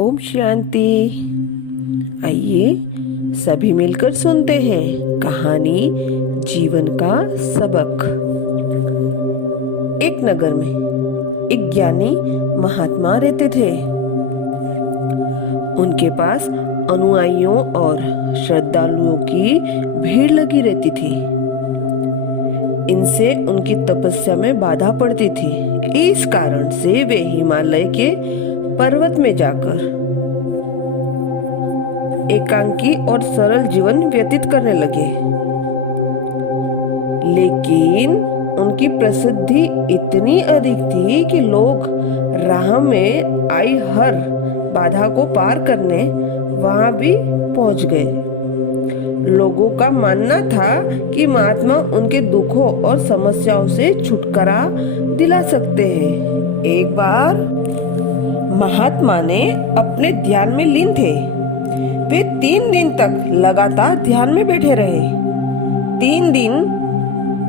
ओम शांति। आइए सभी मिलकर सुनते हैं कहानी जीवन का सबक। एक नगर में एक ज्ञानी महात्मा रहते थे। उनके पास अनुयायियों और श्रद्धालुओं की भीड़ लगी रहती थी। इनसे उनकी तपस्या में बाधा पड़ती थी। इस कारण से वे हिमालय के पर्वत में जाकर एकांकी और सरल जीवन व्यतीत करने लगे। लेकिन उनकी प्रसिद्धि इतनी अधिक थी कि लोग राह में आई हर बाधा को पार करने वहां भी पहुंच गए। लोगों का मानना था कि महात्मा उनके दुखों और समस्याओं से छुटकारा दिला सकते हैं। एक बार महात्मा ने अपने ध्यान में लीन थे। वे 3 दिन तक लगातार ध्यान में बैठे रहे।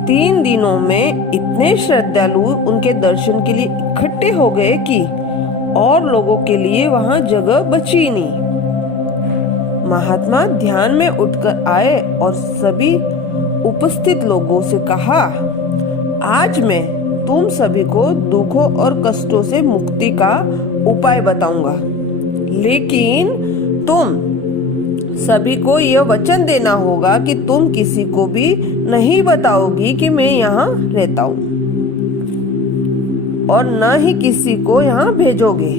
3 दिनों में इतने श्रद्धालु उनके दर्शन के लिए इकट्ठे हो गए कि और लोगों के लिए वहां जगह बची नहीं। महात्मा ध्यान में उठकर आए और सभी उपस्थित लोगों से कहा, आज मैं तुम सभी को दुखों और कष्टों से मुक्ति का उपाय बताऊंगा। लेकिन तुम सभी को यह वचन देना होगा कि तुम किसी को भी नहीं बताओगी कि मैं यहाँ रहता हूँ और न ही किसी को यहाँ भेजोगे।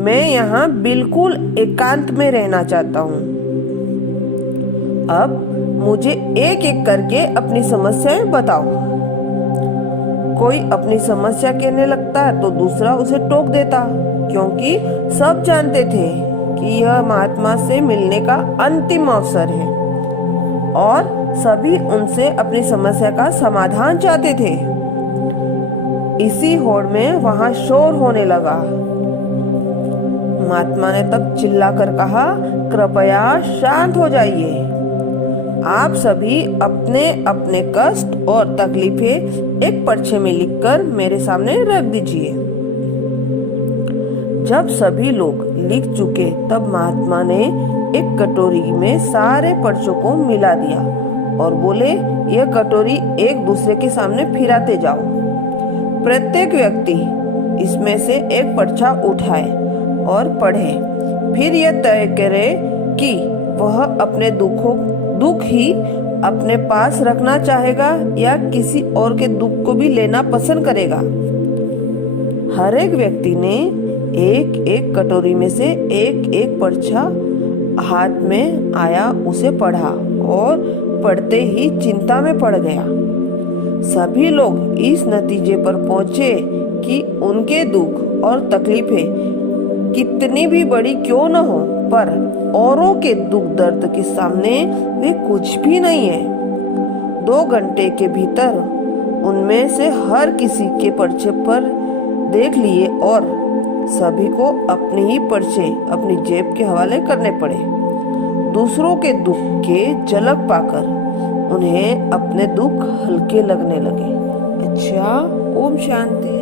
मैं यहाँ बिल्कुल एकांत में रहना चाहता हूँ। अब मुझे एक एक करके अपनी समस्याएं बताओ। कोई अपनी समस्या कहने लगता है तो दूसरा उसे टोक देता, क्योंकि सब जानते थे कि यह महात्मा से मिलने का अंतिम अवसर है और सभी उनसे अपनी समस्या का समाधान चाहते थे। इसी होड़ में वहां शोर होने लगा। महात्मा ने तब चिल्लाकर कहा, कृपया शांत हो जाइए। आप सभी अपने अपने कष्ट और तकलीफें एक पर्चे में लिखकर मेरे सामने रख दीजिए। जब सभी लोग लिख चुके तब महात्मा ने एक कटोरी में सारे पर्चों को मिला दिया और बोले, यह कटोरी एक दूसरे के सामने फिराते जाओ। प्रत्येक व्यक्ति इसमें से एक पर्चा उठाए और पढ़े। फिर यह तय करे कि वह अपने दुख ही अपने पास रखना चाहेगा या किसी और के दुख को भी लेना पसंद करेगा। हर एक व्यक्ति ने एक एक कटोरी में से एक एक पर्चा हाथ में आया, उसे पढ़ा और पढ़ते ही चिंता में पड़ गया। सभी लोग इस नतीजे पर पहुंचे कि उनके दुख और तकलीफें कितनी भी बड़ी क्यों न हो, पर औरों के दुख दर्द के सामने वे कुछ भी नहीं है। 2 घंटे के भीतर उनमें से हर किसी के पर्चे पर देख लिए और सभी को अपने ही पर्चे अपनी जेब के हवाले करने पड़े। दूसरों के दुख के झलक पाकर उन्हें अपने दुख हल्के लगने लगे। अच्छा, ओम शांति।